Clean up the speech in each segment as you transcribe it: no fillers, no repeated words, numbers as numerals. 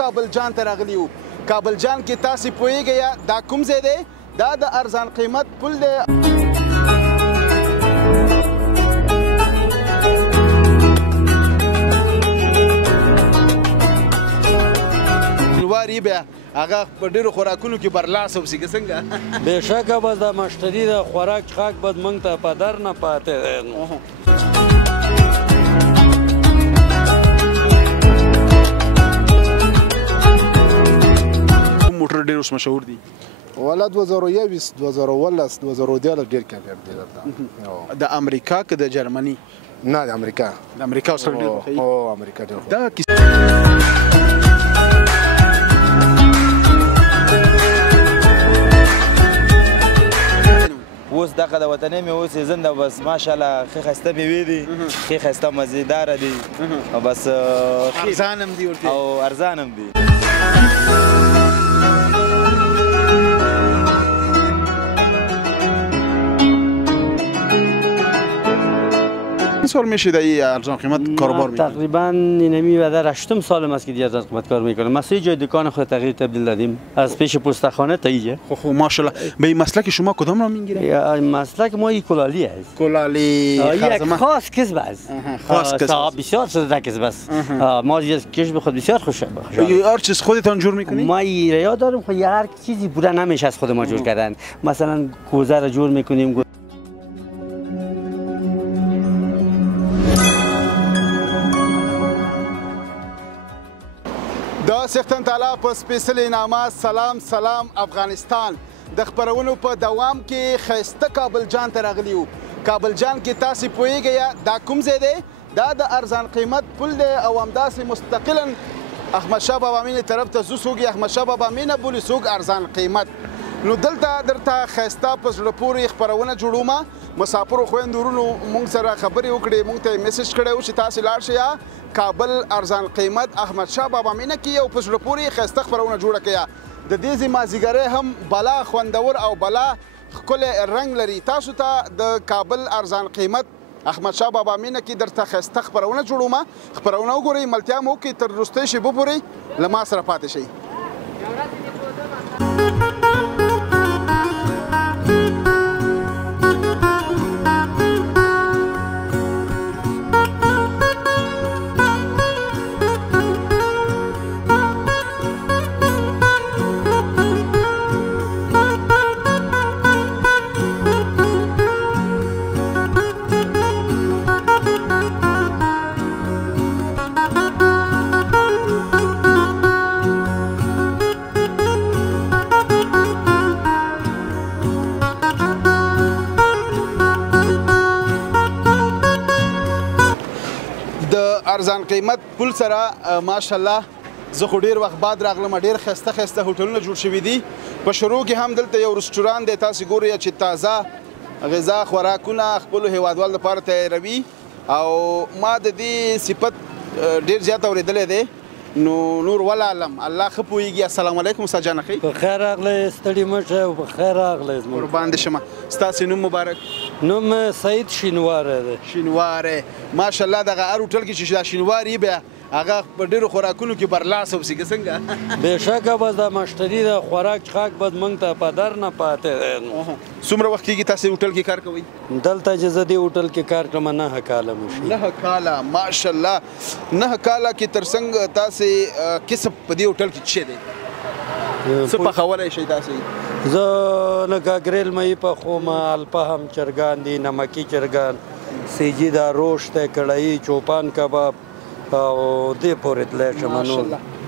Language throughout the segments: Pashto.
کابل جان ته راغلي یو. کابل جان کې تاسې پوهیږئ یا دا کوم ځای دی؟ دا د ارزان قیمت پل دی. شینواري بیا هغه په ډېرو خوراکونو کې برلاس اوسي که څنګه؟ بېشکه بس د مشتري د خوراک څښاک به موږ ته په در نه پاتې دی. موټر ډېر اوس مشهور دي؟ والا 2021 2019 2014 ډېر کیفیت دی دلته. د امریکا که د جرمني؟ نه د امریکا. د امریکا اوس ډېر خوښوي؟ هو امریکا ډېر خوښوي. دا اوس دغه د وطني میوو سیزن ده. بس ماشاءالله ښه ښایسته میوې دي، ښې ښایسته مزېداره دي او بس ارزان هم دي ورته او ارزان هم دي. سال میشه در ارزان قیمت کاروبار میکنید؟ تقریبا اینمی و در 8 سال است که دیگه ارزان قیمت کار میکنم. ما 3 جای دکان خود تغییر تبدیل دادیم، از پیش پستخانه تا اینجا. خب ماشاءالله. به این مسلک شما کدام را میگیرید؟ مسلک ما این کلالی است. کلالی یک خاص کسب است. خاص کسب. بسیار شده کسب است. ما از کسب خود بسیار خوشم. هر چیز خودتان جور میکنید؟ ما ایریا داریم، خب هر چیزی بوده نمیشه از خود ما جور کردن. مثلا کوزه را جور میکنیم. د څښتن تعالی په سپېڅلې نامه سلام افغانستان د خپرونو په دوام کې ښایسته کابل جان ته راغلي یو. کابل جان کې تاسې پوهیږئ یا دا کوم ځای دی؟ دا د ارزان قیمت پل دی او همداسې مستقلا احمدشاه بابا مینې طرف ته ځو. څوک یې احمدشاه بابا مینه بولي، څوک ارزان قیمت. نو دلته درته ښایسته په زړه پورې خپرونه جوړومه. مسافرو خویندو ورونو موږ سره خبرې وکړې، موږ ته یې میسج کړی و چې تاسې لاړ شئ کابل ارزان قیمت احمدشاه بابا مینه کې یو په زړه پورې ښایسته خپرونه جوړه کړه. د دې ځای مازدیګری هم بلا خوندور او بلا ښکلی رنګ لري. تاسو ته د کابل ارزان قیمت احمدشاه بابا مینه کې درته ښایسته خپرونه جوړومه. خپرونه وګورئ، ملتیا مو وکړئ، تر وروستۍ شېبو پورې له ما سره پاتې شئ. ارزان قیمت پل سره ماشاءالله زه خو ډېر وخت بعد راغلم. ډېر ښایسته ښایسته هوټلونه جوړ شوي دي. په شروع کې هم دلته یو رستوران دی، تاسې ګورئ چې تازه غذا خوراکونه خپلو هیوادوالو لپاره تیاروي او ما د دې صفت ډېر زیات اورېدلی دی. نو نور ولعلم الله ښه پوهېږي. السلام علیکم استاد جان ښې؟ په خیر راغلی ستړي مه شه او په خیر راغلی. قربان دې شمه. ستاسې نوم مبارک؟ نوم سعید شینواره دی. شینواره ماشاءالله. دغه هر هوټل کې چې دا شینواري بیا هغه په ډېرو خوراکونو کې برلاس اوسي که څنګه؟ بېشکه بس د مشتري د خوراک څښاک به موږ ته په در نه پاتې دی. څومره وخت کېږي تاسې هوټل کې کار کوئ؟ دلته چې زه دې هوټل کې کار کوم 9 کاله مو شي. 9 کاله ماشاءالله. 9 کاله کې تر څنګه تاسې کسب په دې هوټل کې څه دی؟ څه پخولی شئ تاسې؟ زه لکه ګریل مې پخوم، الفحم چرګان دي، نمکي چرګان، سیجي دا روش دی، کړایي، چوپان کباب او دې پورې تللی شم.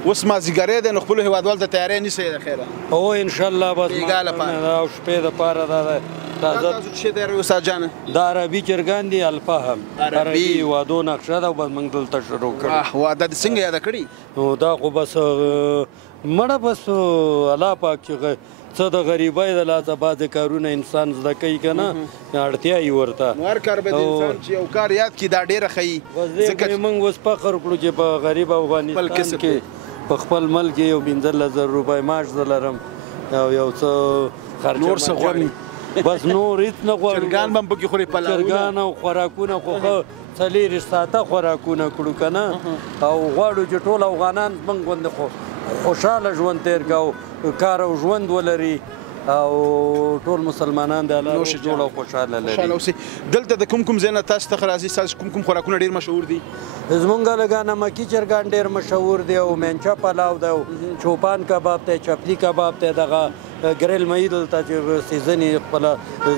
اوس مازدیګری دی نو خپلو هیوادوالو ته تیاری نیسئ د خیره؟ هو انشاءالله بس بیګا لپاره او شپې دپاره دا تاسو څه تیاری استاد جانه؟ دا عربي چرګان دي، الفحم عربي واده نقشه ده او بس موږ دلته شروع کړو. واده دې څنګه یاده کړي؟ نو دا خو بس مړه بس الله پاک چې څه د غریبۍ د لاسه بعضې کارونه انسان زده کوي که نه، اړتیا یې ورته. نو هر کار به د انسان چې یو کار یاد کړي دا ډېره ښیي. بس دې کې موږ اوس فخر کړو چې په غریب افغانستان کې په خپل ملک یو 15,000 روپۍ معاش زه لرم او یو څه خرچه نور څه غواړي؟ بس نور هېڅ نه غواړو. چرګان به هم پکې خوري؟ چرګان او خوراکونه خو ښه 4 ساعته خوراکونه کړو که نه، او غواړو چې ټول افغانان موږ غوندې خو خوشحاله ژوند تیر کو کار او ژوند ولري او ټول مسلمانان د الله روغ جوړ او خوشحاله لري. دلته د کوم ځای نه تاسو ته راځي؟ ستاسو کوم خوراکونه ډېر مشهور دي؟ زمونږ لږه نمکي چرګان ډېر مشهور دی او مینچه پلاو دی او چوپان کباب دی، چپلی کباب دی، دغه ګریل مهي دلته چې سیزن یې خپله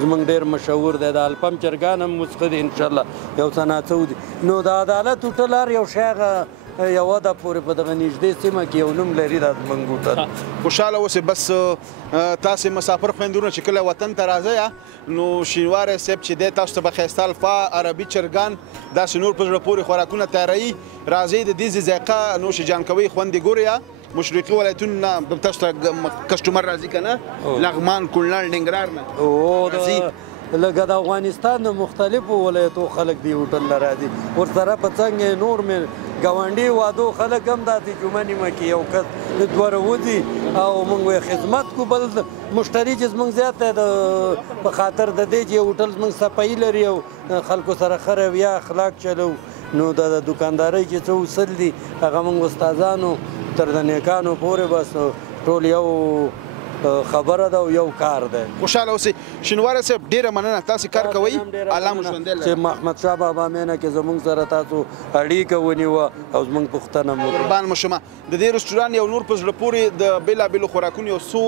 زمونږ ډېر مشهور دی. د الپم چرګان هم مسخه دي انشاءالله یو څه ناڅه دي. نو د عدالت هوټل هر یو شی هغه یوه ده پورې په دغه نږدې سیمه کې یو نوم لري دا زمونږ هوټل. خوشحاله اوسئ. بس تاسې مسافر خویندورونه چې کله وطن ته راځئ نو شینواری صاحب چې دی تاسو ته به ښایسته الفا عربي چرګان داسې نور په زړه پورې خوراکونه تیاروي. راځئ د دې ذایقه نوش جان کوئ، خوند یې ګورئ. مشرقي ولایتونو نه تاسو ته کسټمر راځي که نه؟ لغمان، کونړ، ننګرهار نه لکه د افغانستان د مختلفو ولایتو خلک دې هوټل ته راځي. ورسره په څنګ نور مې ګاونډي وادو خلک هم داسې جمعه نیمه کې یو کس دوه راوځي او موږ یې خدمت کو. بل مشتري چې زموږ زیات دی په خاطر د دې چې هوټل زموږ صفایي لري او خلکو سره ښه رویه اخلاق چلو. نو د دکاندارۍ چې څه اصول دي هغه موږ استادانو تر د نیکانو پورې بس ټول یو خبره ده او یو کار ده. خوشحاله اوسئ. شینواری صاحب ډېره مننه، تاسې کار کوئ، الله مو ژوندی لري. چې محمدشاه بابا مینه کې زموږ سره تاسو اړیکه ونیوه او زموږ پوښتنه مو قربان مو شمه. د دې رسټورانټ یو نور په زړه پورې د بېلابېلو خوراکونو یو څو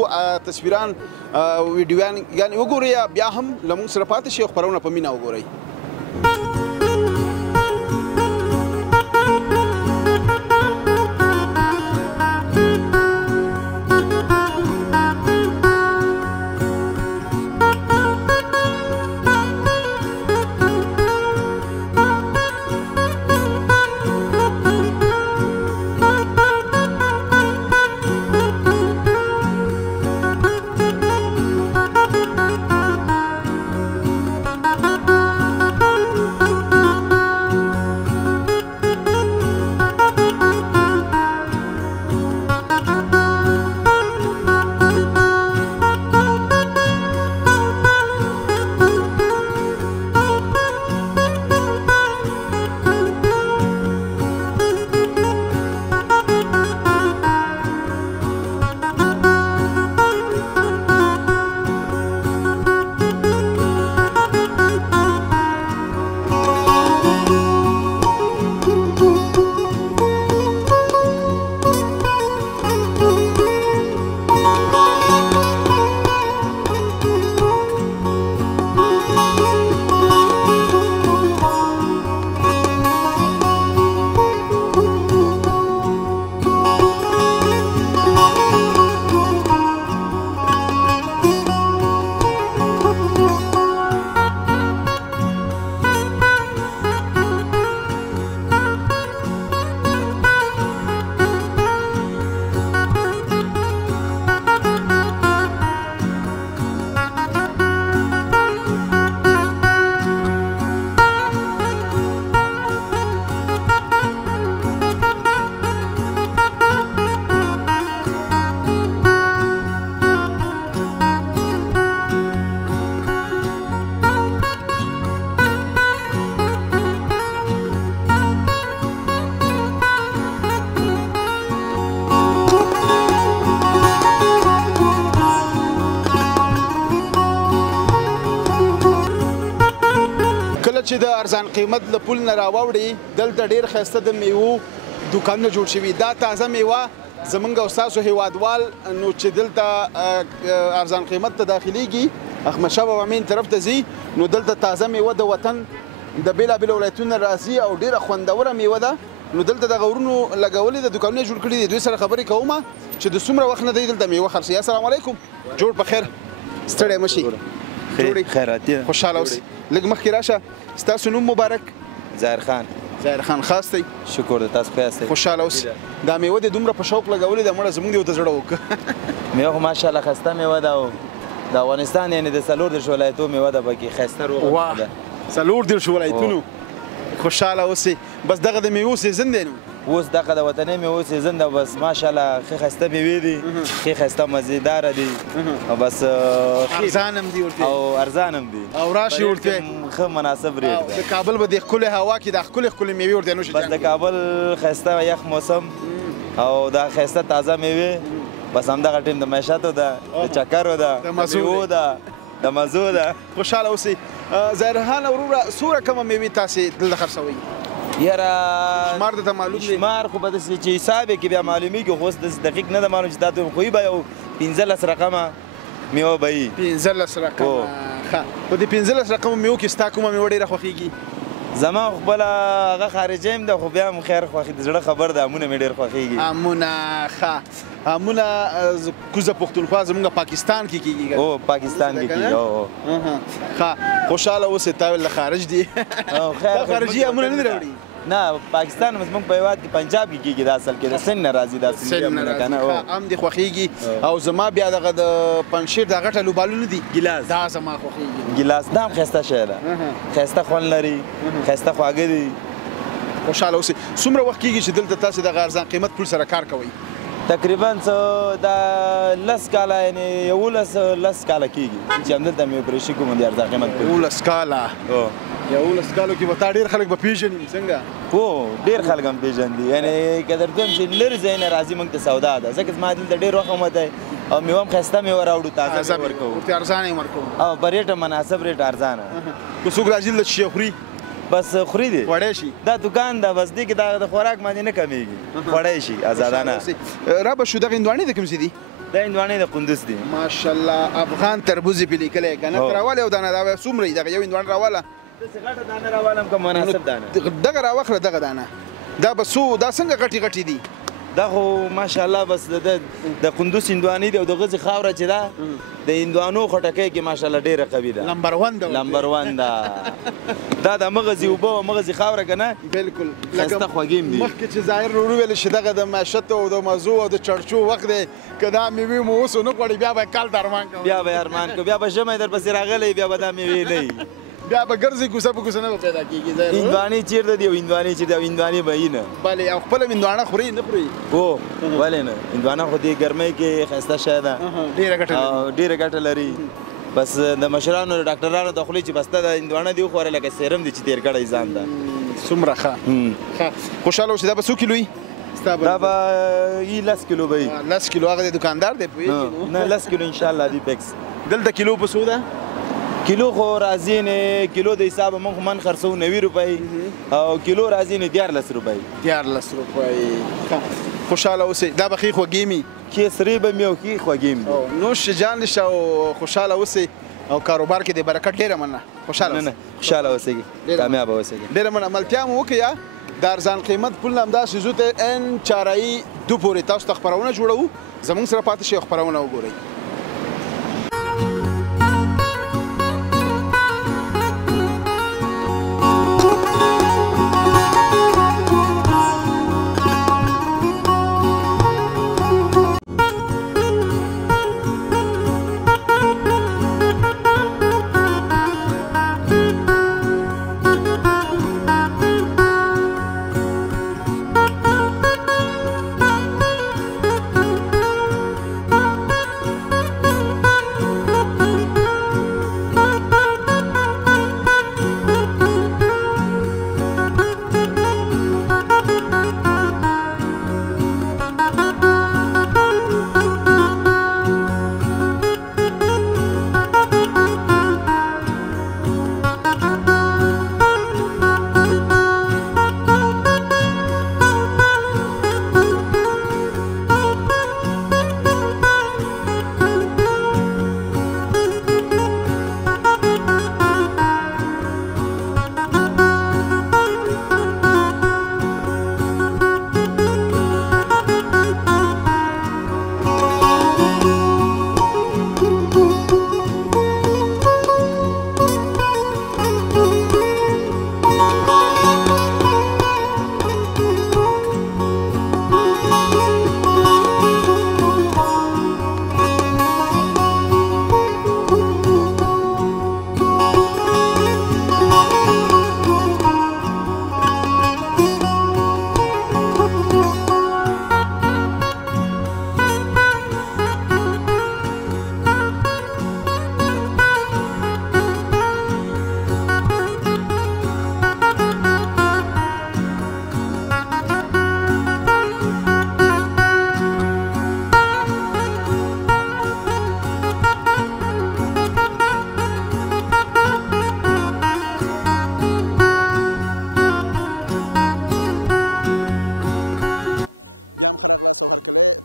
تصویران ویډیویانې وګورئ، بیا هم له موږ سره پاتې شئ او خپرونه په مینه وګورئ. چې د ارزان قیمت له پول نه راوړي دلته ډېر ښایسته د میوو دوکانونه جوړ شوي. دا تازه میوه زمونږ او ستاسو هیوادوال نو چې دلته ارزان قیمت ته داخلیږي احمدشاه بابا مین طرف ته ځي نو دلته تازه میوه د وطن د بېلابېلو ولایتونو راځي او ډېره خوندوره میوه ده. نو دلته د غورونو لګولې د دوکانونه جوړ کړي دي. دوی سره خبرې کوم چې د څومره وخت نه دی دلته میوه خرڅوي. السلام علیکم، جوړ په خیر، ستړی مه شي. خیراتي خوشحاله اوسئ. لږ مخکې راشه، ستاسو نوم مبارک؟ ظاهر خان. ظاهر خان، خاص دی؟ شکر د تاسو په یاستئ. خوشحاله اوسئ. دا میوه دې دومره په شوق لګولې ده مړه زموږ دې ورته زړه وکړه. میوه خو ماشاءالله ښایسته میوه ده او د افغانستان یعنې د 14 ولایتو میوه ده پکې ښایسته روغه ده. 14 ولایتونو. خوشحاله اوسئ. بس دغه د میوو سیزن دی نو؟ اوس دغه د وطني میوو سیزن ده. بس ماشاءالله ښې ښایسته میوې دي، ښې ښایسته مزېداره دي او بس ارزان هم دي ورته او ارزان هم دي او راشي ورته ښه مناسب ریټ ده. د کابل به د ښکلې هوا کې د ښکلې میوې ورته نوشي. بس د کابل ښایسته یخ موسم او دا ښایسته تازه میوې بس همدغه ټیم د معیشتو ده د چکرو ده د میوو ده د مزو ده. خوشحاله اوسئ. ظاهرخان وروره څومره کمه میوې تاسې دلته خرڅوئ؟ یاره شمار درته معلوم دی؟ شمار خو به داسې چې حساب یې کې بیا معلومیږي خو اوس داسې دقیق نه ده معلوم چې دا ته خو به یو 15 رقمه میوه به وي. 15 رقمه. ښه په دې 15 رقمه میوو کې ستا کومه میوه ډېره خوښېږي؟ زما خپله هغه خارجي هم ده خو بیا هم خیر خوښي د زړه خبر ده امونه مې ډېر خوښېږي. امونه ښه امونه کوزه پښتونخوا زموږ پاکستان کې کېږي. او پاکستان کې کېږي. ښه خوشحاله اوسې تا ویل خارج دي دا خارجي امونه نه دي راوړي؟ نه پاکستان زموږ په هېواد کې پنجاب کې کېږي دا اصل کې د سند نه راځي دا سندونه که نه هم دې خوښېږي. او زما بیا دغه د پنجشیر دا غټ الوبالو نه دي ګیلاس دا زما خوښېږي. ګیلاس دا هم ښایسته شی ده ښایسته خوند لري ښایسته خواږه دي. خوشحاله اوسئ. څومره وخت کېږي چې دلته تاسې دغه ارزان قیمت پول سره کار کوئ؟ تقریبا څه دا 10 کاله یعنې 11 کاله کېږي چې همدلته مې اپریشي کوم د ارزان قیمت پول. 11 کاله 11 کالو کې به تا ډېر خلک به پېژني څنګه؟ هو ډېر خلک هم پېژندي یعنې که درته وایم چې لرې ځای نه راځي موږ ته سودا ده ځکه زما دلته ډېر وخت هم دی او میوه هم ښایسته میوه راوړو تازه ورکوو ورته ارزانه یې ورکوو او په ریټ مناسب ریټ ارزانه. که څوک راځي دلته شي خوري بس خوري دي خوړی شي دا دکان ده بس دې کې د خوراک باندې نه کمیږي خوړی شي ازادانه. رابه شو دغه هندواڼې د کوم ځای دي؟ دا هندواڼې د قندوز دي. ماشاءالله افغان تربوز یې پې لیکلی که نه ته راواله یو دانه دا څومره یي دغه یو هندواڼه راواله؟ داسې غټه دانه راوالم که مناسب دانه دغه راواخله دغه دانه دا به څو دا څنګه غټې غټې دي؟ دا خو ماشاءالله بس د قندوز هندوانې دي او د غزې خاوره چې ده د هندوانو خټکۍ کې ماشاءالله ډېره قوي ده. نمبر 1 ده نمبر 1 ده دا د مغزي اوبه او مغزي خاوره که نه بالکل ښایسته خوږې هم دي. مخکې چې ظاهر وویل چې دغه د معیشت او د مزو او د چړچو وخت دی که دا میوې مو اوس ونه خوړې بیا به کال ته ارمان کوو بیا به ارمان کوو بیا به ژمی درپسې راغلی بیا به دا میوې نه وي بیا به ګرځي کوڅه په کوڅه نه به پیدا کېږي. هندوانې چېرته دي او هندوانې چېرته او هندوانې به وي نه. بلې او خپله هندواڼه خوري نه خوري؟ هو ولې نه هندوانه خو دې ګرمۍ کې ښایسته شی ده ډېره ګټه لري. بس د مشرانو د ډاکټرانو د خولې چې بسته د هندوانه دې وخوره لکه سیرم دي چې تېر کړی ځان ده. څومره ښه خوشحاله اوسې دا به څو کیلو وي؟ دا به 10 کیلو به وي. 10 کیلو هغه د دکاندار دی پوهېږي نه 10 کیلو انشاءالله دی پیکس. دلته کیلو په څو ده؟ کیلو خو راځي نه کیلو د حساب موږ من خرڅو 90 روپۍ او کیلو راځي نه 14 روپۍ. 14 روپۍ. خوشحاله اوسئ. دا به ښې خوږې مي ښې سرې به مي او ښې خوږې مي. نوش جان شه او خوشحاله اوسئ او کاروبار کې د برکت ډېره مننه. خوشحاله اوسئ. خوشحاله اوسئ کامیابه اوسئ. ډېره مننه. ملتیا مو وکړه د ارزان قیمت پول همداسې ځو ته ان چارایي 2 پورې تاسو ته خپرونه جوړوو زموږ سره پاتې شئ خپرونه وګورئ.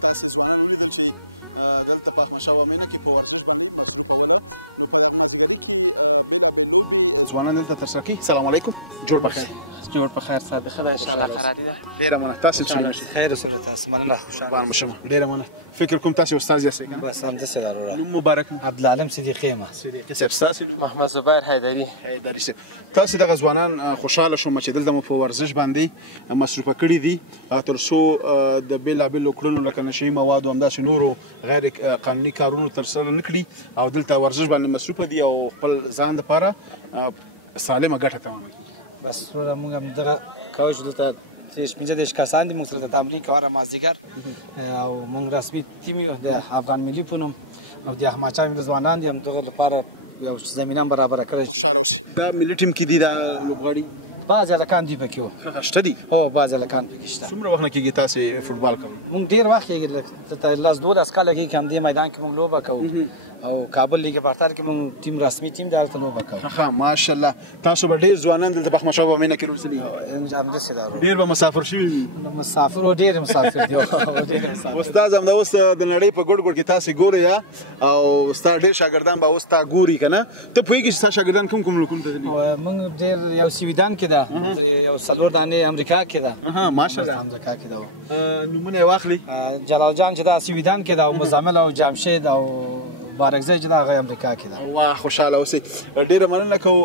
تاسې ځوانان ولیدل چې دلته په احمدشاه بابا مینه کې په ځوانان دلته ترسره کوي. سلام علیکم، جوړ بخیر. جوړ په خیر صاحب، ښه ده انشاءالله خرالي ده. ډېره مننه. تاسې څنګه یاست؟ خیر اوسه تاسو مننه. قربان به شم. ډېره مننه. فکر کوم تاسې استاد یاستئ که نه؟ بس همداسې ده وروره. نوم مبارک مو؟ عبدالعالم صدیقي یم. صدیقي صاحب ستاسې؟ محمد زبیر حیدري. حیدري صاحب، تاسې دغه ځوانان خوشحاله شوم چې دلته مو په ورزش باندې مصروفه کړي دي تر څو د بېلابېلو کړنو لکه نشهیي موادو همداسې نورو غیر قانوني کارونو ترسره نه کړي او دلته ورزش باندې مصروفه دي او خپل ځان دپاره سالمه ګټه تمامه کړي. بس وروره موږ هم دغه کوو چې دلته 15 کسان دي موږ سره د تمرین کوو هره مازدیګر او موږ رسمي ټیم یو د افغان ملي په نوم او د احمدشاه بابا ځوانان دي همدغه لپاره یو زمینه برابره کړې. دا ملي ټیم کې دي دا لوبغاړي؟ بعضې هلکان دي پکې وو. شته دي؟ هو بعضې هلکان پکې شته. څومره وخت نه کېږي تاسې فوټبال کوئ؟ موږ ډېر وخت کېږي، دلته 10-12 کاله کېږي چې همدې میدان کې موږ لوبه کوو او کابل لیګ برتر کې موږ ټیم رسمي ټیم دی هلته لوبه کوو. ښه ماشاءالله. تاسو به ډېر ځوانان دلته په احمدشاه بابا مینه کې روزلي؟ همداسې ده. ډېر به مسافر شوي وي؟ مسافر و ډېر مسافر دي. استاد همدا اوس د نړۍ په ګوټ ګوټ کې تاسې ګورئ او ستا ډېر شاګردان به اوس تا ګوري که نه؟ ته پوهېږې چې ستا شاګردان کوم کوم ملکونو ته تللي؟ موږ ډېر یو سویډن کې ده، یو 4 دانې امریکا کې ده. ماشاءالله. امریکا کې ده. نومونه یې واخلي. جلال جان چې دا سویډن کې ده او مزمل او جمشید او بارکزی چې دا هغه امریکا کې ده. واه خوشحاله اوسئ. ډېره مننه کوو.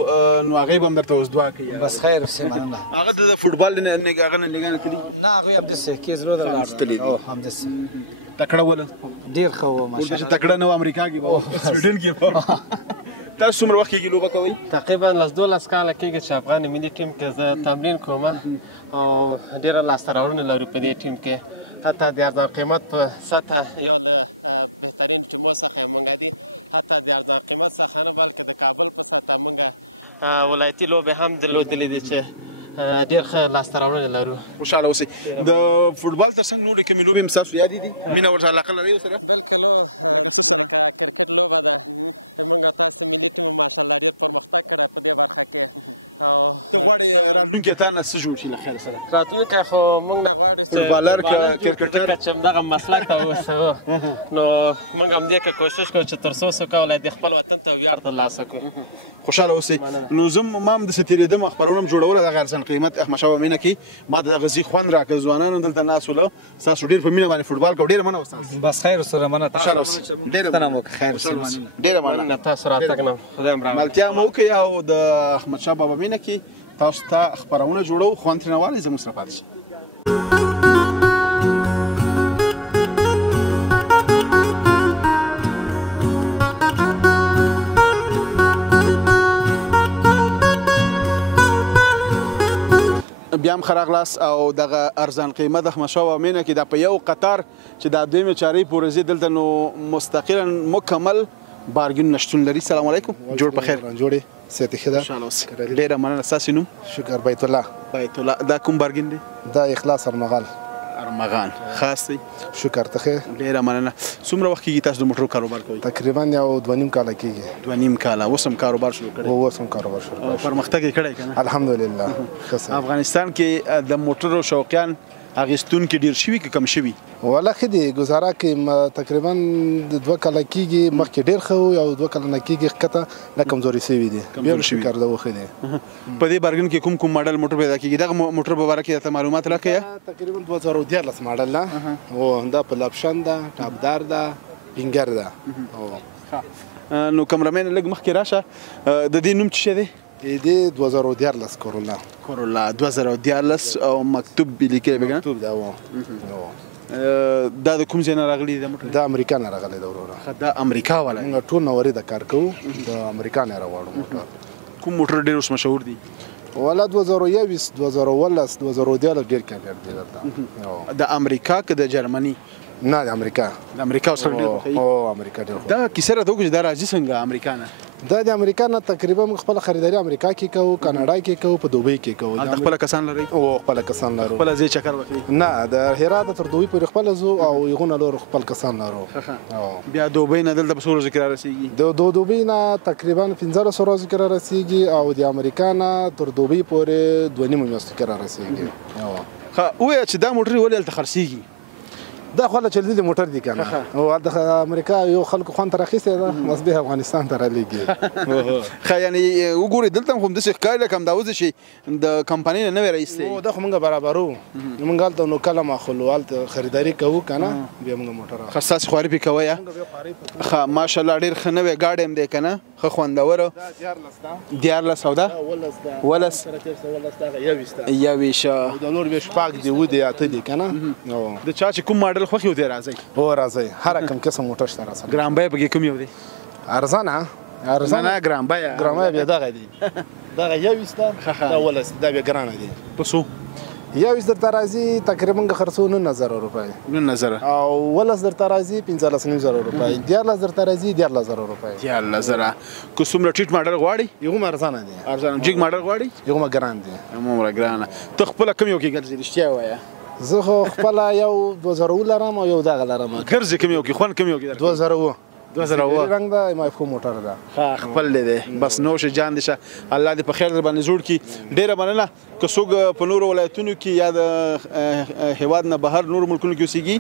نو هغې به هم درته اوس دعا کوي. بس خیر اوسئ. مننه. هغه د فوټبال هغه نه نګانې تللي؟ نه هغوی همداسې کې زړه تللي دي. همداسې تکړه ولد؟ ډېر ښه و ماشاءالله. چې تکړه نه و امریکا کې به سویډن کې به. تاسو څومره وخت کېږي لوبه کوئ؟ تقریبا 12 کاله کېږي چې افغان ملي ټیم کې زه تمرین کوم او ډېره لاسته راوړنې لرو په دې ټیم کې. حتی د ارزان قیمت په سطح یو د بهترین فوټبال سرګرمونه دي. حتی د ارزان قیمت څخه نه بلکې د کابل ولایتي لوبې هم درلودلې دي چې ډېر ښه لاسته راوړنې لرو. خوشحاله اوسئ. د فوټبال تر څنګ نورې کومې لوبې هم ستاسو یادې دي؟ مینه ورسره علاقه لرئ ورسره؟ راتلونکی تا نه څه جوړ شي له خیر سره؟ راتلونکی خو موږ نه غواړو فوټبالر که کرکټر چې همدغه مسلک ته ووسوو نو موږ همدې که کوشش کوو چې تر څو وکولی د خپل وطن ته ویاړ ترلاسه کړو. خوشحاله اوسئ. نو زه ما هم داسې تېرېدم خپرونه م جوړوله دغه ارزان قیمت احمدشاه بابا مینه کې ما د دغه ځي خوند راکړ. ځوانانو دلته ناست ول ستاسو ډېر په مینه باندې فوټبال کوو. ډېره مننه استاد. بس خیر سره مننه. خوشحاله اوسئ. ډېره مننه. خیر ډېره مننه. تاسو راتګ نه خدای مو راوړي. ملتیا مو وکړئ او د احمدشاه بابا مینه کې تاسو ته خپرونه جوړو. خوند ترېنه واخلئ زموږ سره پاتې شئ. بیا هم ښه راغلاست او دغه ارزان قیمت د احمدشاه بابا مینه کې دا په یو قطار چې دا دویمې چارې پورې ځي دلته نو مستقلا مکمل بارګینونه شتون لري. سلام علیکم، جوړ په خیر. جوړې صحت ښه ده؟ خوشحاله اوسئ. ډېره مننه. ستاسې نوم؟ شکر بیت الله. بیت الله. دا کوم بارګین دی؟ دا اخلاص ارمغان. ارمغان خاص دی. شکر ته ښه. ډېره مننه. څومره وخت کېږي تاسو د موټرو کاروبار کوئ؟ تقریبا یو 2.5 کاله کېږي. 2.5 کاله. اوس هم کاروبار شروع کړی؟ اوس هم کاروبار شروع کړی. پرمختګ یې کړی که نه؟ الحمدلله. افغانستان کې د موټرو شوقیان اخیستونکي ډېر شوي که کم شوي؟ والله ښه دي. ګزاره کې تقریبا 2 کاله کېږي. مخکې ډېر ښه و او 2 کاله نه کېږي ښکته نه کمزوري شوي دي. بیا شکر ده ښه دی. په دې بارګین کې کوم کوم ماډل موټر پیدا کېږي؟ دغه موټر په باره کې درته معلومات راکړئ. تقریبا 2014 ماډل ده او دا پلپشن ده، ټاپدار ده، پینګر ده. نو کمرمین لږ مخکې راشه. د دې نوم څه شی دی؟ دې 2014 کورولا. کورولا 2014 او مکتوب به لیکلی به که نه؟ مکتوب ده. دا د کوم ځای نه راغلی دی موټر؟ دا امریکا نه راغلی ده وروره. دا امریکا والا دی؟ موږ ټول نورې د کار کوو. د امریکا نه راغواړو موټر. کوم موټر ډېر اوس مشهور دی؟ والله 2021 2012 2014 ډېر کامیاب دی دلته. د امریکا که د جرمني؟ نه د امریکا. د امریکا اوس ډېر خوښوي؟ او امریکا ډېر خوښوي. دا کیسه راته وکړه چې دا راځي څنګه امریکا نه؟ دا د امریکا نه تقریبا موږ خپله خریداري امریکا کې کوو، کاناډا کې کوو، په دوبۍ کې کوو. هلته خپله کسان لرئ؟ او خپله کسان لرو. خپله ځای چکر وکړئ؟ نه د هرات تر دوبۍ پورې خپله ځو او هغونه لرو خپل کسان لرو. بیا دوبۍ نه دلته په څو ورځو کې رارسېږي؟ د دوبۍ نه تقریبا 15 ورځو کې رارسېږي او د امریکا نه تر دوبۍ پورې 2.5 میاشتې کې رارسېږي. ښه ووایه چې دا موټر ولې هلته خرڅېږي؟ دا خو له چلدي موټر دي کنه او د امریکا یو خلکو خوان تر اخیسته ده بس به افغانستان ته رالیږي خا یعنی وګوري دلته هم د ښکار لکم دا وځي شي د کمپنۍ نه ورايسته او دا خو موږ برابرو موږ حالت نو کله ما خلوالت خریداري کوو کنه بیا موږ موټر خاصه خواري پی کوي خا ماشاءالله ډیر خنوي گاډي هم دی کنه خو خوندور دیار لا سودا ولس یا ویشا د نور به شپاک دی و دی اته دی کنه د چا چې کوم ماډل خو دی راځي او راځي هر کوم قسم موټر شته راځي ګرام بای په کوم یو دی ارزانه ګرام بای بیا دغه دی دغه یو وستا دا ولس دا بیا ګرانه دی پسو یو وس در ترازی تقریبا خرڅو 9000 روپۍ 9000 او ولس در ترازی 15000 روپۍ 10000 ترازی 10000 روپۍ 10000 کوم ټیټ ماډل غواړي یو ارزانه دی ارزانه جګ ماډل غواړي یو ګران دی عمره ګرانه ته خپل کوم یو کې ګرځې رښتیا وایا زه خو خپل یو 2000 لرم او یو دغه لرم ګرځې کوم یو کې خون کوم یو کې 2000 رنگ دا ما فو موټر دا خپل دی بس نوش جان دي الله دې په خیر باندې جوړ کی ډیره مننه که څوک په نور ولایتونو کې یا د هیواد نه بهر نور ملکونو کې اوسېږي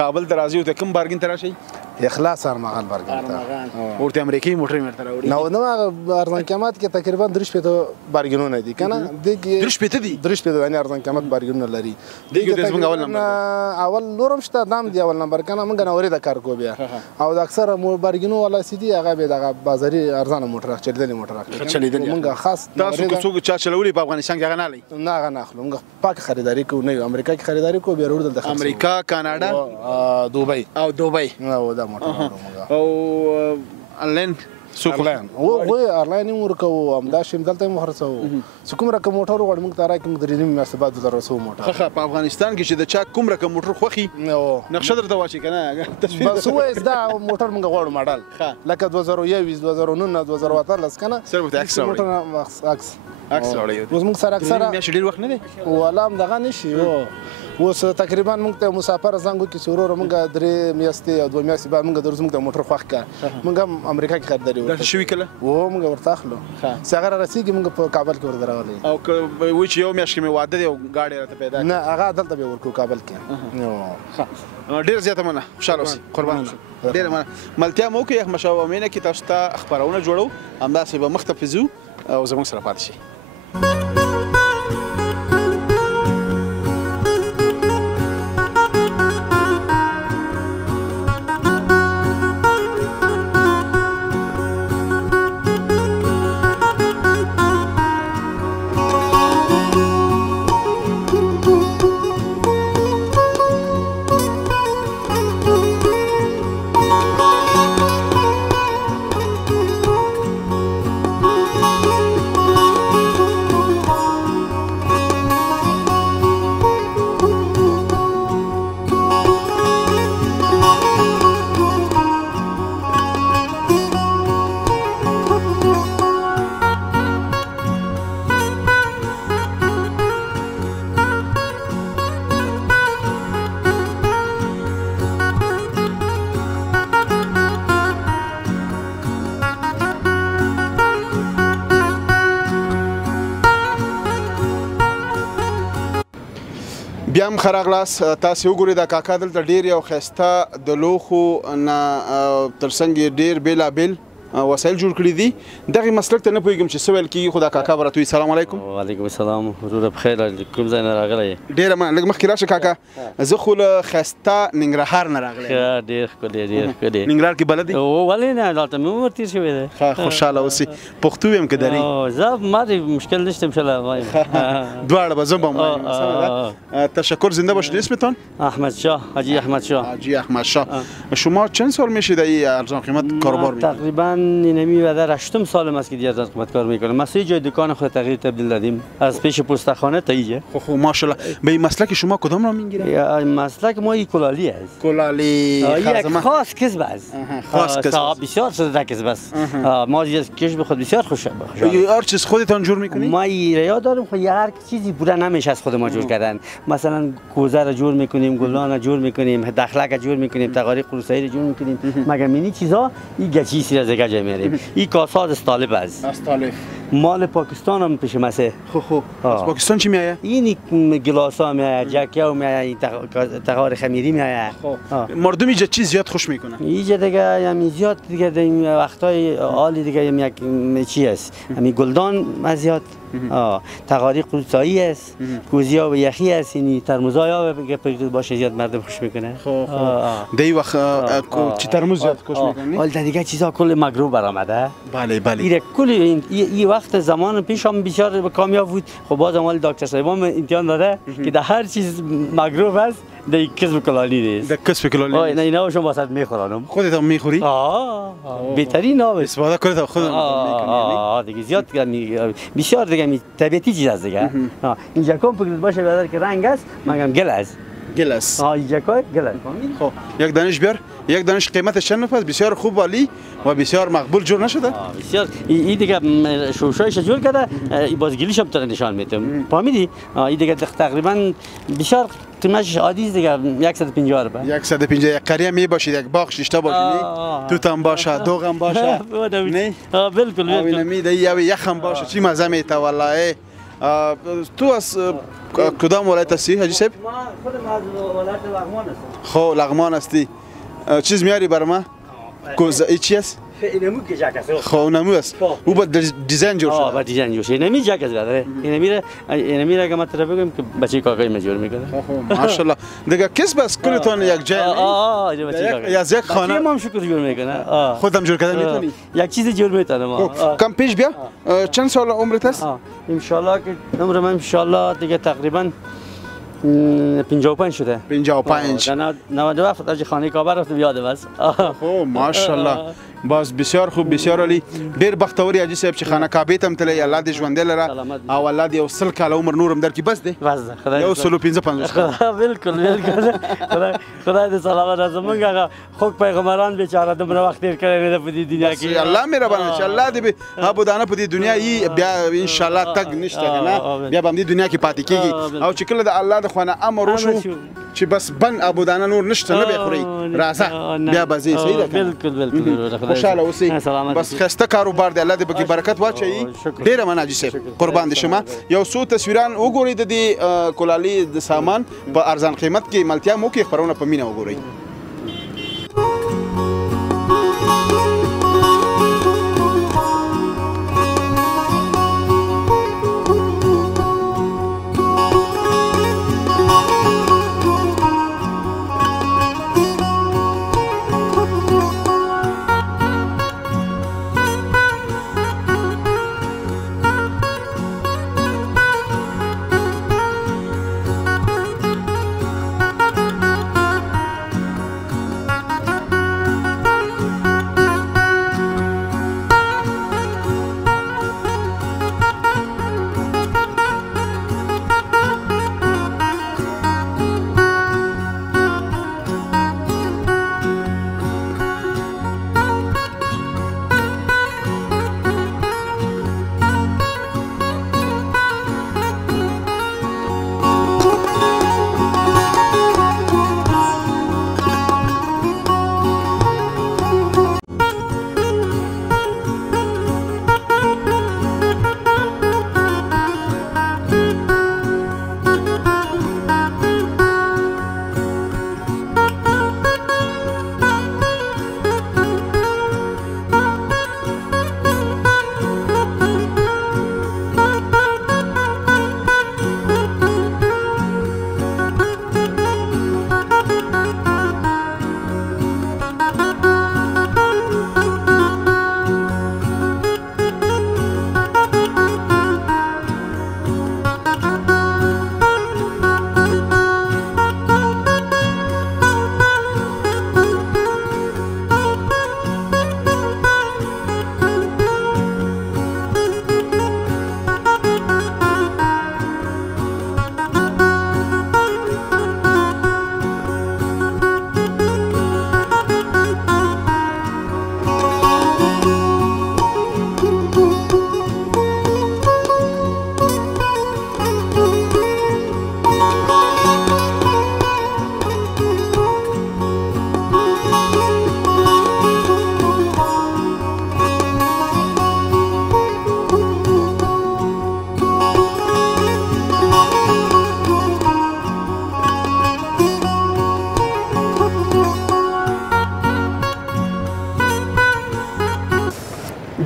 کابل ته راځي او ته کوم بارګین ته راشي اخلاص ارمغان بارګین ته ورته امریکایي موټر مرته راوړي نو ارزان قیمت کې تقریبا 3 بارګینونه دي کنه دغه 3 یعنی ارزان قیمت بارګینونه لري دغه د څنګه اول نمبر اول نورم شته دام دی اول نمبر کنه موږ نوري د کار کو بیا او د اکثر بارګینو ولا سيدي هغه به دغه بازاري ارزان موټر چلیدل موټر چلیدل موږ خاص تاسو څوک چا چلولي په افغانستان کې غنالي نه غناخلو موږ پاک خریداري کو نه امریکا کې خریداري کو بیا ورول د امریکا کاناډا دوبۍ او دا موټر او انلاین سوق او ارلاین ورکو هم دا شیم دلته مخرڅو کوم رقم موټر وړ موږ ترای کوم درې نیم میاشتې بعد درسو موټر خه په افغانستان کې چې د چا کوم رقم موټر خوخي نقشه درته واچي کنه بس وایس دا موټر موږ غواړو ماډل لکه 2021 2009 2014 کنه صرف عکس عکس اوس موږ سره اکثر میاشتې ډیر وخت نه دی ولا هم دغه نشي اوس تقریبا موږ ته مسافر زنګو کې سورور موږ درې میاشتې او 2 میاشتې بعد موږ درځو موږ ته موټر خوښ کا موږ امریکا کې خریداري دا شوي کله و موږ ورته اخلو څنګه رسیدي موږ په کابل کې ورغلي او وای چې یو میاشت کې واده دی او گاډي راته پیدا نه هغه دلته به ورکو کابل کې نو ډیر زیاته مننه خوشاله اوسئ قربان ډیر مننه ملتیا مو کې مشاومینه کې تاسو ته خبرونه جوړو همداسې به مختفزو او زموږ سره پاتې شئ بیا هم خراغلاس تاسو وګورئ دا کاکا دلته ډیر یو ښایسته د لوښو نه ترڅنګ ډیر بېلابېل وسایل جوړ کړي دي دغه مسلک ته نه پوهېږم چې څه ویل کېږي خو دا کاکا به راته وایي سلام علیکم وعلیکم السلام وروره بخیر کوم ځای نه راغلی یې ډېره مننه لږ مخکې راشه کاکا زه خو له ښایسته ننګرهار نه راغلی ښه ډېر ښکلی ډېر ښکلی ننګرهار کې بلد یې ولې نه دلته مې عمر تېر شوی دی ښه خوشحاله اوسئ پښتو یم که درې زه ما دې مشکل نشته انشاءالله وایم دواړه به زه به وایم تشکر زنده باشید اسمتان احمد شاه حاجی احمد شاه حاجی احمد شاه شما چند سال میشه در این ارزان قیمت کاروبار میکنید تقریبا اینمی و در 8 سال است که دیگه ارزان قیمت کار میکنم ما 3 جای دکان خود تغییر تبدیل دادیم از پیش پستخانه تا اینجا خب ماشاءالله به این مسلک شما کدام را میگیرید مسلک ما این کلالی است کلالی یک خاص کسب است خاص کسب بسیار شده کسب است ما از کسب خود بسیار خوشم هر چیز خودتان جور میکنید ما ایریا داریم خو هر چیزی بوده نمیشه از خود ما جور کردن مثلا کوزه را جور میکنیم گلدان را جور میکنیم دخلک را جور میکنیم تقاری قروسایی را جور میکنیم مگر منی چیزا این گچی سی از دیگه جای میاریم این کاسات استالب است استالب مال پاکستان هم پیش مسه. خو از پاکستان چی میآید؟ این گلاس ها میآید، جکیا میآید، تقار خمیری میآید. مردم اینجا چی زیاد خوش میکنن؟ اینجا دیگه یعنی زیاد دیگه در این وقتای عالی دیگه یک چی است، همین گلدان زیاد تقاری قوسایی است، کوزیا و یخی است، یعنی ترموزای ها باشه زیاد مردم خوش میکنه. دی وقت چی ترموز زیاد خوش میکنی؟ حالا دیگه چیزا کل مغروب برآمده. بله بله. این کل این وقت زمان پیش هم بسیار کامیاب بود. خب باز اول دکتر صاحبام امتحان داده که در هر چیز مغروب است در کسب کلالی نیست. در کسب کلالی. نه اینا شما واسط میخورانم. خودت هم میخوری؟ بهترین آب. استفاده کنید خودم دیگه زیاد بسیار دیگه طبیعتی چیز است دیگه. اینجا کم فکر باشه بدر که رنگ است، مگم گل است. گل است. اینجا گل است. خب یک دانش بیار. یک دانش قیمتش چند پس بسیار خوب عالی و بسیار مقبول جور نشده؟ بسیار این دیگه شوشایش جور کرده، بازگیریش هم تو نشان میدم. فهمیدی؟ این دیگه تقریبا بسیار قیمتش عادی است دیگه 150 روپیه. 150 یک قریه می باشید یک باغ شش تا باشید توت هم باشه دوغ هم باشه نه بالکل بالکل میده یا یخم باشه چی مزه میته والله. تو از کدام ولایت هستی حاجی صاحب؟ ما خودم از ولایت لغمان هستم. خب لغمان هستی. چیز میاری برای ما؟ کوزه چی است؟ اینمو که جک است. خب نمو است. او با دیزاین جور شده. با دیزاین جور شده. اینمی جک است داره. اینمی را که ما طرف بگم که بچه کاکای مجبور میکنه. خب ماشاءالله. دیگه کس بس کلتون یک جای. اینجا بچه کاکای. از یک خانه. ما هم شکر جور میکنه. خودم جور کردن میتونی؟ یک چیز جور میتونم. کم پیش بیا. چند سال عمرت است؟ ان شاء الله که عمر من ان شاء الله دیگه تقریبا 55 شده. 55. 97 از خانه کابر رفتم یادم است. خب ماشاءالله. باز بسیار خوب بسیار عالی. بیر بختوری حاجی صاحب چې خانه کعبه تم تللی الله دې ژوندې لره او الله دې یو سل کاله عمر نورم درکړي بس دی. بس خدای یو سلو 55. بالکل بالکل. خدای دې سلامت از زمونږ هغه خوږ پیغمبران بیچاره دومره وخت تیر کړی نه په دې دنیا کې. الله مهربان چې الله دې ابو دانه په دې دنیا یې بیا ان شاء الله تګ نشته کنه بیا به دې دنیا کې پاتې کیږي او چې کله د الله د خوانه امر وشو چې بس بن ابو دانه نور نشته نه به خوري راځه بیا به زی صحیح ده. بالکل بالکل. خوشاله اوسئ بس خسته کاروبار دی الله دې پکې برکت واچوي. ډیره مننه حاجي صاحب قربان دي شمه. یو څو تصویران وګورئ د دې کولالي د سامان په ارزان قیمت کې ملتیا مو کې خبرونه په مینه وګورئ.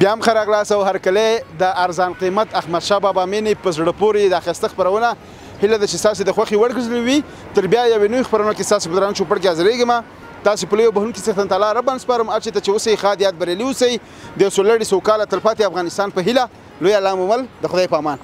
بیا هم ښه راغلاست او هرکلی د ارزان قیمت احمدشاه بابا مینې په زړه پورې د ښایسته خپرونه هیله ده چې ستاسې د خوښې وړ ګرځېدلې وي. تر بیا یوې نوې خپرونه کې ستاسې په درانه چوپړ کې حاضرېږم. تاسې په لویو بهونو کې څښتن تعالی رب باندې سپارم هر چېرته چې اوسئ ښاد یاد بریالي اوسئ د یو سرلوړي سوکاله تلپاتې افغانستان په هیله. لوی الله مو مل د خدای په امان.